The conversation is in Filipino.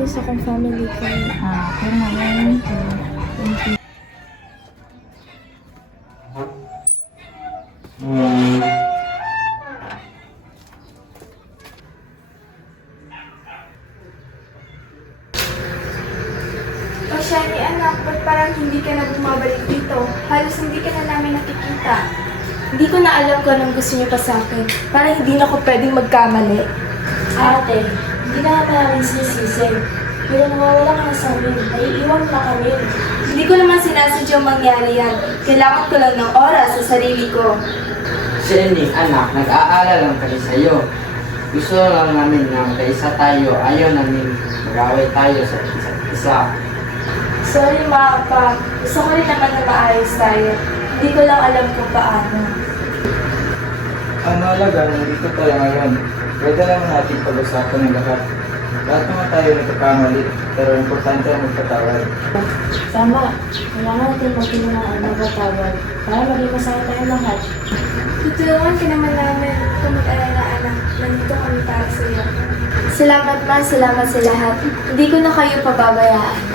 po sa kong family ko. Ah, okay na yun. Thank you. O Shani anak, ba't parang hindi ka na bumabalik dito? Halos hindi ka na namin nakikita. Hindi ko na alam kung anong gusto niyo pa sa akin. Parang hindi na ako pwedeng magkamali. Ate, hindi na namin sinisisi. Pero nawawala ka na sa amin. Naiiwan na kami. Hindi ko naman sinasadyang mangyari yan. Kailangan ko lang ng oras sa sarili ko. Jenny, anak, nag-aalala lang kami sa'yo. Gusto lang namin na magkaisa tayo. Ayaw namin mag-away tayo sa isa't isa. Sorry mga pa. Gusto ko rin naman na maayos tayo. Hindi ko lang alam kung paano. Ang mahalaga, nandito tayo ngayon. Pwede naman natin pag-usapan ng lahat. Lahat naman tayo nagkakamali, pero importante ang magpatawad. Tama. Kailangan natin pagtulungan ang magpatawad para maging masaya tayong lahat. Tutulungan ka naman namin kung mag-alala anak. Nandito kami para sa iyo. Salamat ma, salamat sa lahat. Hindi ko na kayo pababayaan.